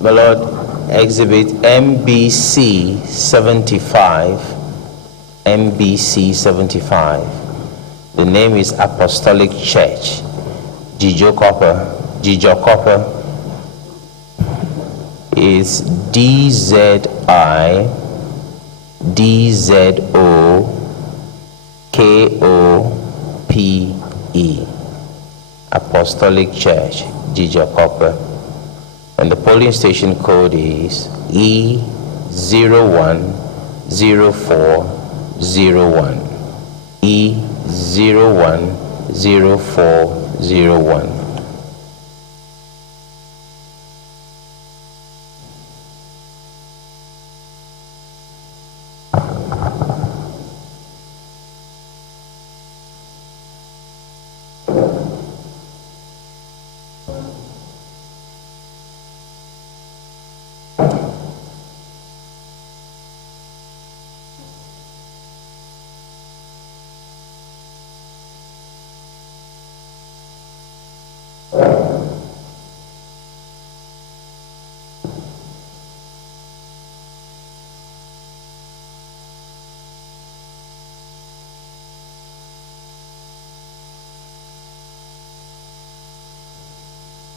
Ballot Exhibit MBC 75. MBC 75. The name is Apostolic Church. Jijo Copper is DZIDZOKOPE. Apostolic Church, Jijo Copper. And the polling station code is E010401. E010401.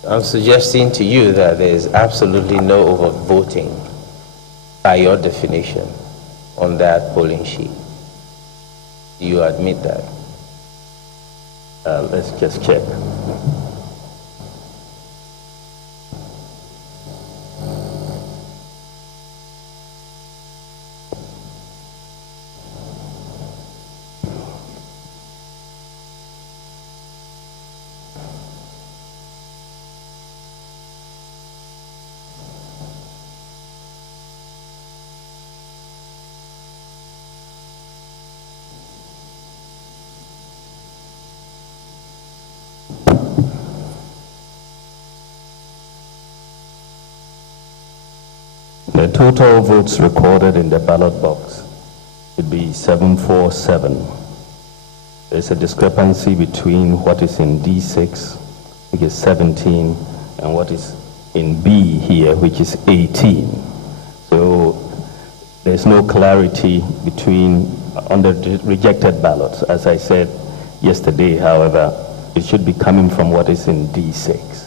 I'm suggesting to you that there is absolutely no overvoting by your definition on that polling sheet. Do you admit that? Let's just check. The total votes recorded in the ballot box would be 747. There's a discrepancy between what is in D6, which is 17, and what is in B here, which is 18. So there's no clarity on the rejected ballots. As I said yesterday, however, it should be coming from what is in D6.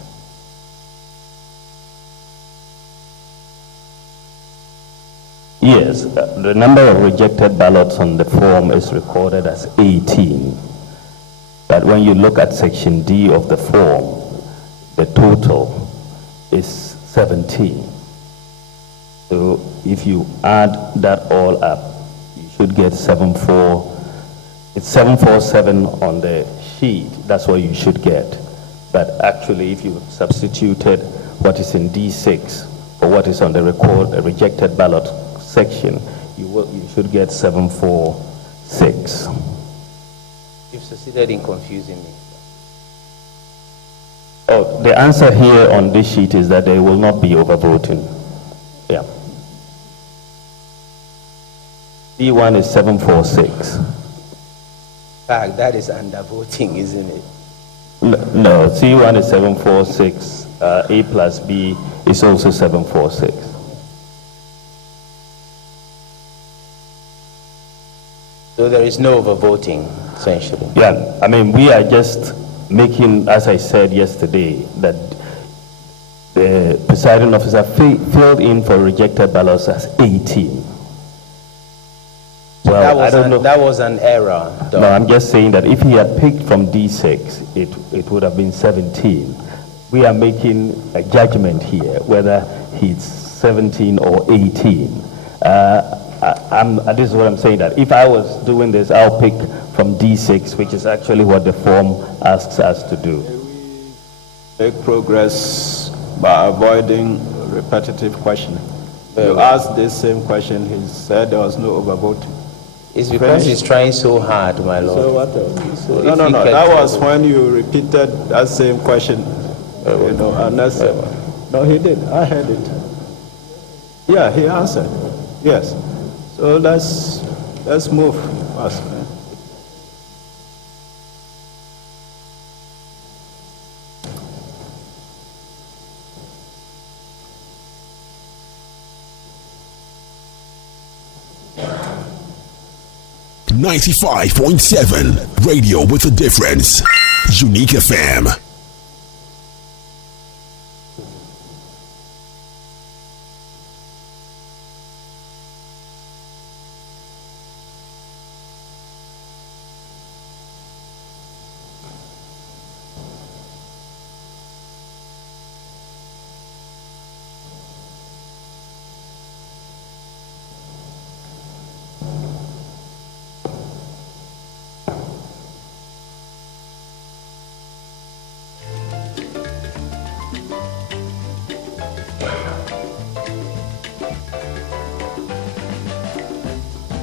Yes, the number of rejected ballots on the form is recorded as 18. But when you look at section D of the form, the total is 17. So if you add that all up, you should get 74. It's 747 on the sheet. That's what you should get. But actually, if you substituted what is in D6 for what is on the rejected ballot section, you should get 746. You've succeeded in confusing me. Oh, the answer here on this sheet is that there will not be overvoting. Yeah. D1 is 746. In fact, that is undervoting, isn't it? No, C1 is 746. A plus B is also 746. So there is no overvoting, essentially. Yeah, I mean, we are just making, as I said yesterday, that the presiding officer filled in for rejected ballots as 18. So well, I don't know. That was an error, though. No, I'm just saying that if he had picked from D6, it would have been 17. We are making a judgment here, whether he's 17 or 18. This is what I'm saying, that if I was doing this, I'll pick from D6, which is actually what the form asks us to do. Make progress by avoiding repetitive questioning. You asked this same question, he said there was no overvoting. It's because he's trying so hard, my lord. So what else? So no, that was when you repeated that same question. You know, and that's no, he did. I heard it. Yeah, he answered. Yes. So let's move fast. 95.7. Radio with a difference. Unique FM.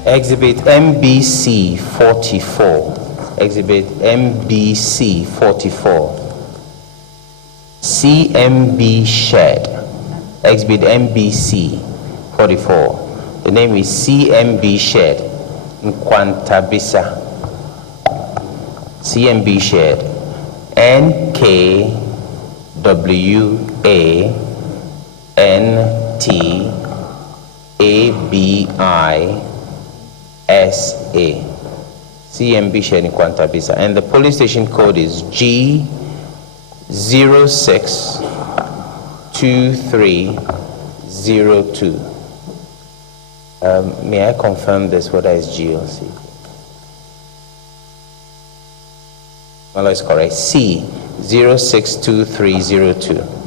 Exhibit MBC 44. Exhibit MBC 44. CMB Shed. Exhibit MBC 44. The name is CMB Shed in Quantabisa. CMB Shed. NKWANTABI SA. CMB Shed in Quantabisa. And the police station code is G062302. May I confirm this, whether it's GLC? Well, it's correct. C062302.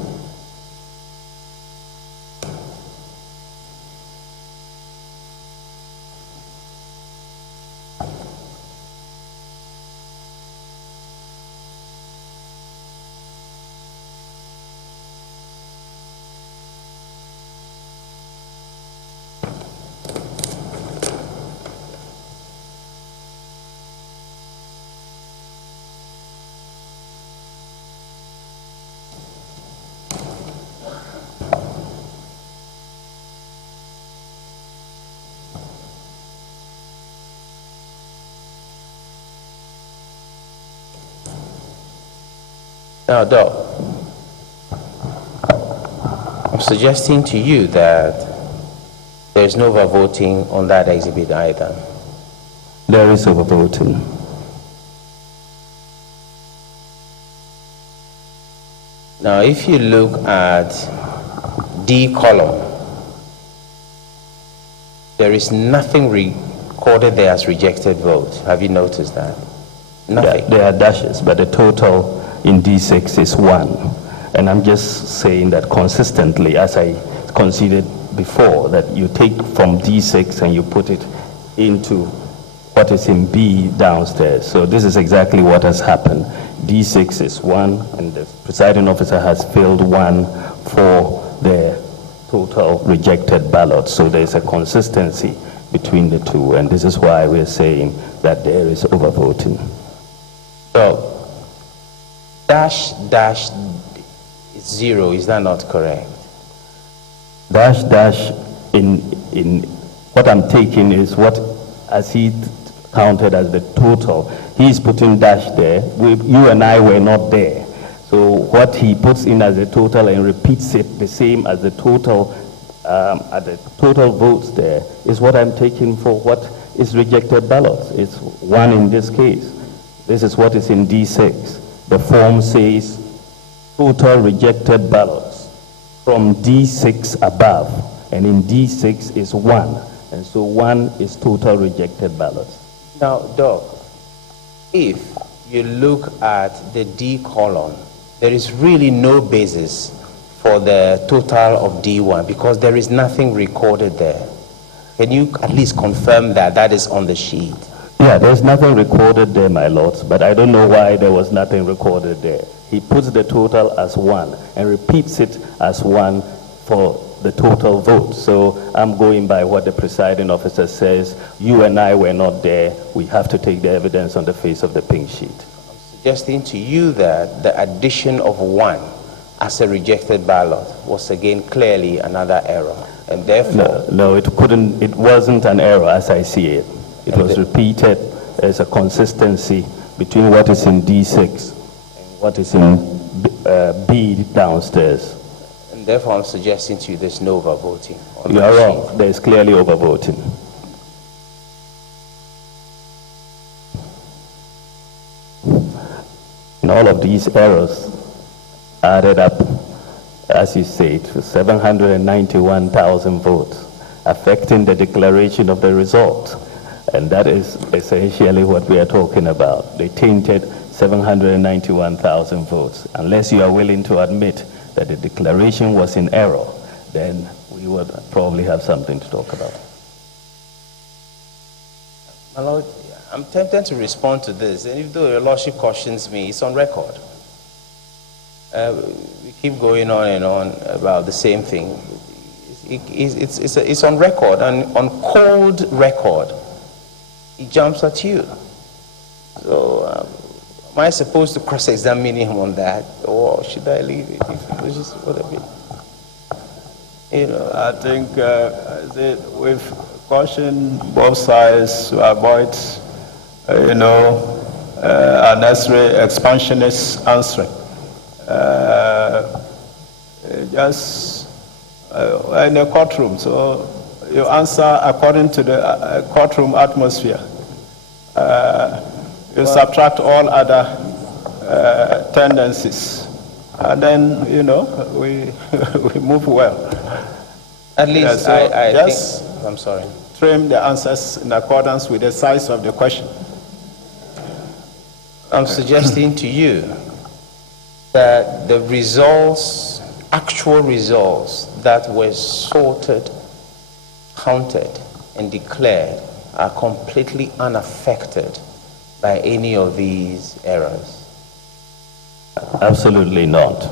Now, Doc, I'm suggesting to you that there's no overvoting on that exhibit either. There is overvoting. Now, if you look at D column, there is nothing recorded there as rejected vote. Have you noticed that? Nothing. Yeah, there are dashes, but the total in D6 is 1. And I'm just saying that consistently, as I conceded before, that you take from D6 and you put it into what is in B downstairs. So this is exactly what has happened. D6 is 1, and the presiding officer has filled 1 for the total rejected ballots. So there's a consistency between the two, and this is why we're saying that there is overvoting. So, dash 0, is that not correct? Dash in what I'm taking is what, as he counted as the total. He's putting dash there. You and I were not there. So what he puts in as a total and repeats it the same as the total at the total votes there is what I'm taking for what is rejected ballots. It's 1 in this case. This is what is in D6. The form says total rejected ballots from D6 above, and in D6 is 1, and so 1 is total rejected ballots. Now, Doc, if you look at the D column, there is really no basis for the total of D1 because there is nothing recorded there. Can you at least confirm that that is on the sheet? Yeah, there's nothing recorded there, my lords, but I don't know why there was nothing recorded there. He puts the total as 1 and repeats it as 1 for the total vote. So I'm going by what the presiding officer says. You and I were not there. We have to take the evidence on the face of the pink sheet. I'm suggesting to you that the addition of 1 as a rejected ballot was again clearly another error, and therefore... No, it wasn't an error as I see it. It was repeated as a consistency between what is in D6 and what is in B downstairs. And therefore, I'm suggesting to you there's no overvoting. You are wrong. There's clearly overvoting. And all of these errors added up, as you say, to 791,000 votes, affecting the declaration of the result. And that is essentially what we are talking about. They tainted 791,000 votes. Unless you are willing to admit that the declaration was in error, then we would probably have something to talk about. My Lord, I'm tempted to respond to this, and even though Your Lordship cautions me, it's on record. We keep going on and on about the same thing. It's on record, and on cold record, he jumps at you. So, am I supposed to cross-examine him on that, or should I leave it? If it was just what I mean. You know, I think we've cautioned both sides to avoid, unnecessary expansionist answering. Just in a courtroom, so you answer according to the courtroom atmosphere. You subtract all other tendencies, and then we we move well. At least Yeah, so I just think. I'm sorry. Frame the answers in accordance with the size of the question. I'm suggesting to you that the results, actual results that were sorted, counted, and declared are completely unaffected by any of these errors. Absolutely not.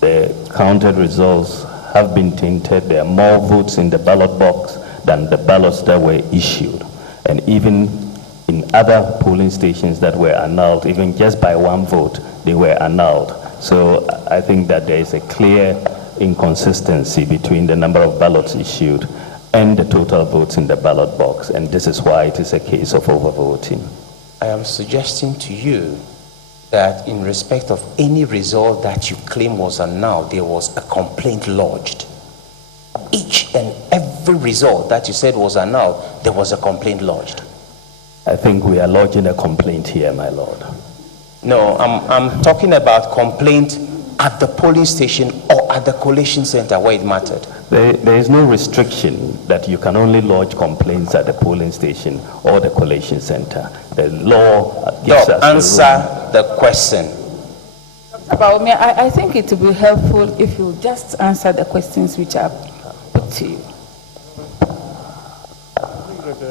The counted results have been tainted. There are more votes in the ballot box than the ballots that were issued. And even in other polling stations that were annulled, even just by one vote, they were annulled. So I think that there is a clear inconsistency between the number of ballots issued and the total votes in the ballot box. And this is why it is a case of overvoting. I am suggesting to you that in respect of any result that you claim was annulled, there was a complaint lodged. Each and every result that you said was annulled, there was a complaint lodged. I think we are lodging a complaint here, my lord. No, I'm talking about complaint at the polling station or at the collation center where it mattered. There is no restriction that you can only lodge complaints at the polling station or the collation center. The law gives us answer the question. About me, I think it would be helpful if you just answer the questions which are put to you.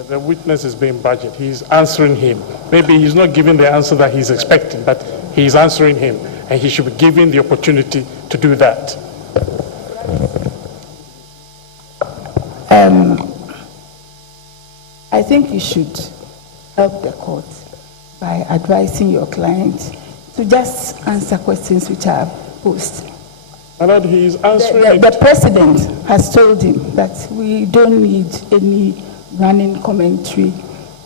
The witness is being badgered. He's answering him. Maybe he's not giving the answer that he's expecting, but he's answering him, and he should be given the opportunity to do that. I think you should help the court by advising your client to just answer questions which are posed. My Lord, he is answering The president has told him that we don't need any running commentary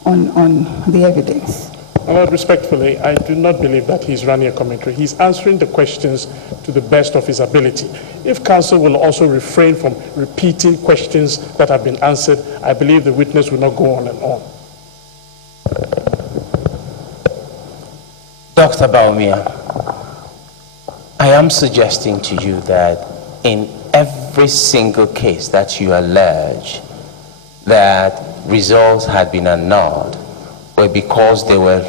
on the evidence. My Lord, respectfully, I do not believe that he's running a commentary. He's answering the questions to the best of his ability. If counsel will also refrain from repeating questions that have been answered, I believe the witness will not go on and on. Dr. Baumia, I am suggesting to you that in every single case that you allege that results had been annulled were because there were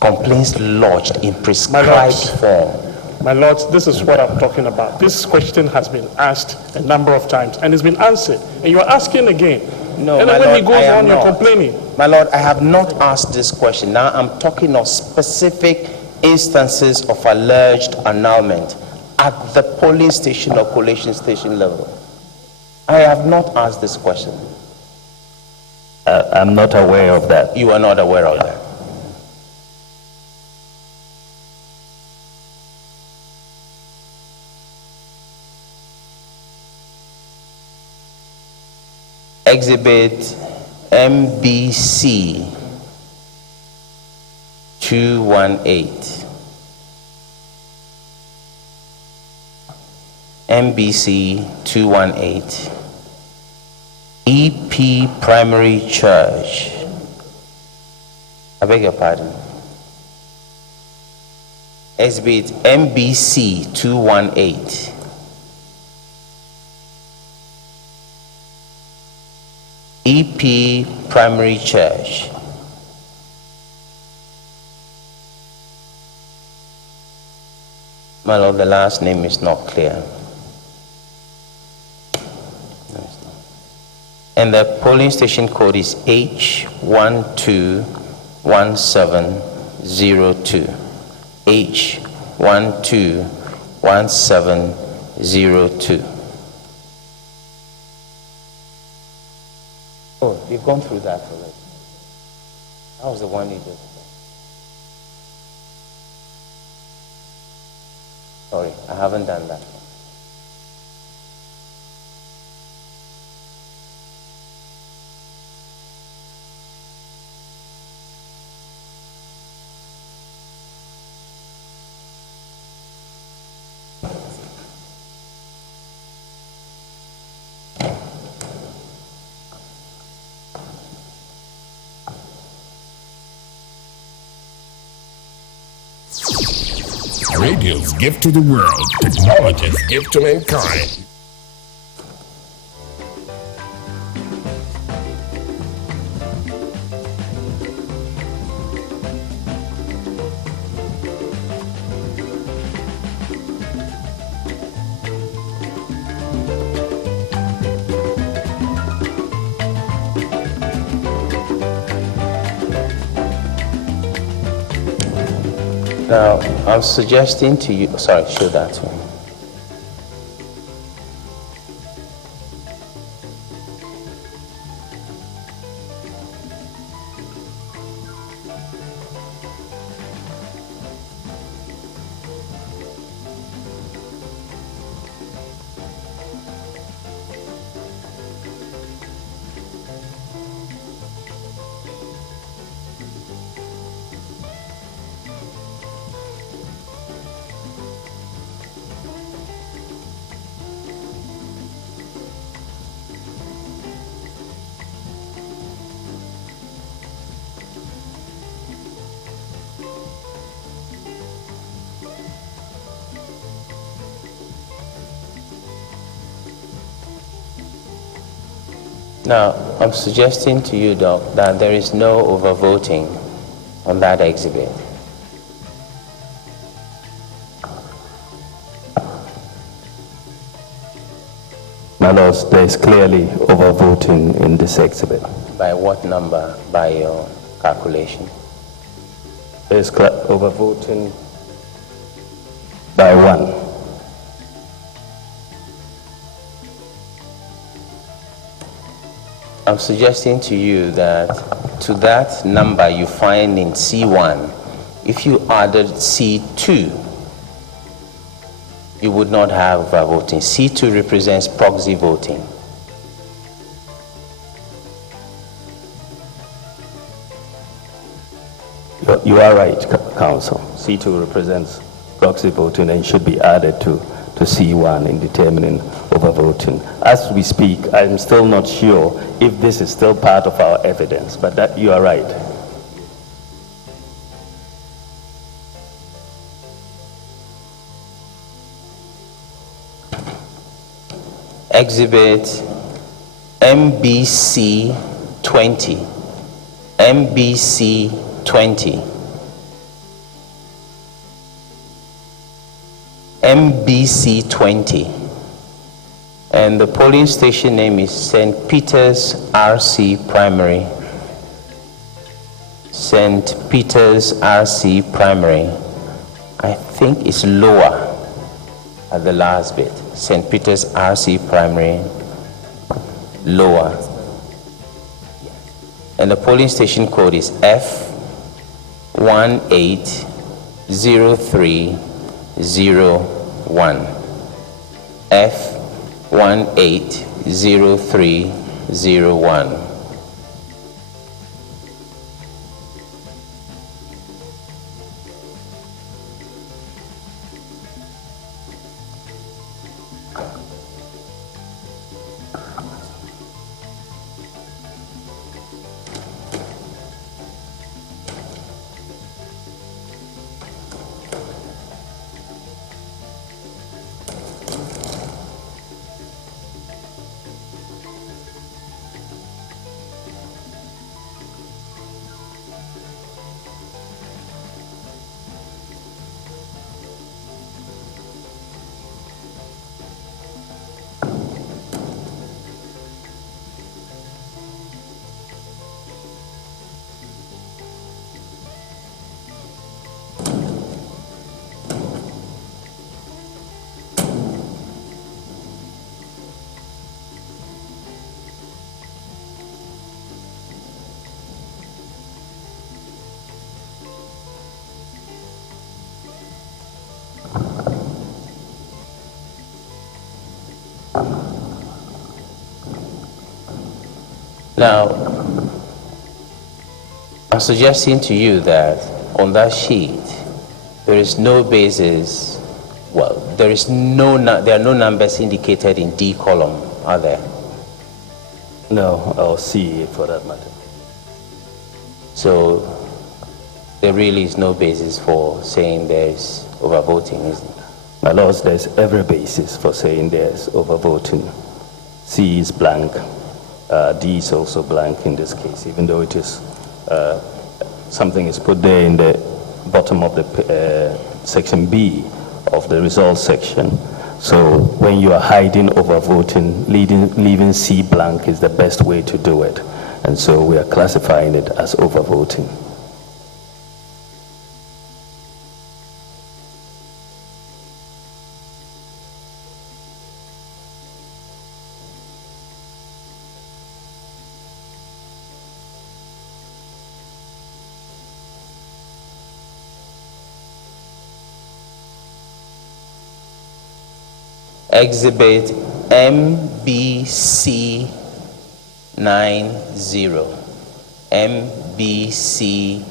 complaints lodged in prescribed form. My Lord, this is what I'm talking about. This question has been asked a number of times and it's been answered. And you are asking again. No, and my then when Lord, he goes on, you're complaining. My Lord, I have not asked this question. Now I'm talking of specific instances of alleged annulment at the polling station or collation station level. I have not asked this question. I'm not aware of that. You are not aware of that. Exhibit MBC 218. MBC 218. EP Primary Church, I beg your pardon. Exhibit MBC 218. EP Primary Church. My Lord, the last name is not clear. No, it's not. And the polling station code is H121702. H121702. Oh, you've gone through that already. That was the one you just. Sorry, I haven't done that. Radio's gift to the world, technology's gift to mankind. Now, I'm suggesting to you, sorry, show that to me. Now, I'm suggesting to you, Doc, that there is no overvoting on that exhibit. My lords, there is clearly overvoting in this exhibit. By what number, by your calculation? There is overvoting by 1. I'm suggesting to you that to that number you find in C1, if you added C2, you would not have voting. C2 represents proxy voting. You are right, Counsel. C2 represents proxy voting and should be added to C1 in determining overvoting. As we speak, I'm still not sure if this is still part of our evidence, but that you are right. Exhibit MBC 20. MBC 20. MBC 20. And the polling station name is St. Peter's RC Primary. St. Peter's RC Primary. I think it's lower at the last bit. St. Peter's RC Primary, lower. And the polling station code is F180301. F180301. Now, I'm suggesting to you that on that sheet, there is no basis, well, there are no numbers indicated in D column, are there? No, or C for that matter. So there really is no basis for saying there's overvoting, isn't it? My lords, there's every basis for saying there's overvoting. C is blank. D is also blank in this case, even though it is something is put there in the bottom of the section B of the results section. So when you are hiding overvoting, leaving C blank is the best way to do it. And so we are classifying it as overvoting. Exhibit MBC 90. MBC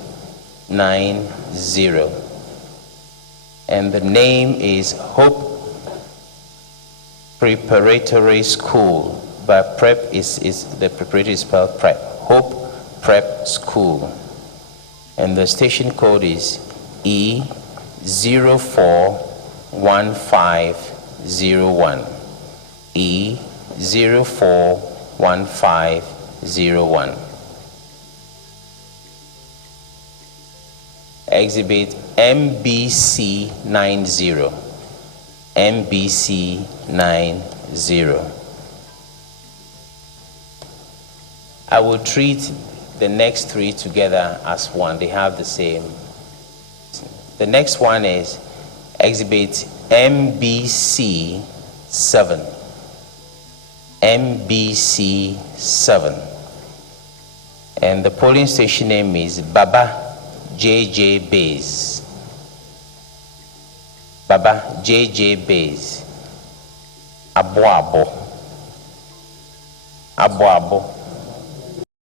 90. And the name is Hope Preparatory School. But prep is the preparatory is spelled prep. Hope Prep School. And the station code is E041501. E041501. Exhibit MBC 90. MBC 90. I will treat the next three together as one. They have the same. The next one is Exhibit MBC 7. MBC 7. And the polling station name is Baba JJ Base. Baba JJ Base. Abo Abo.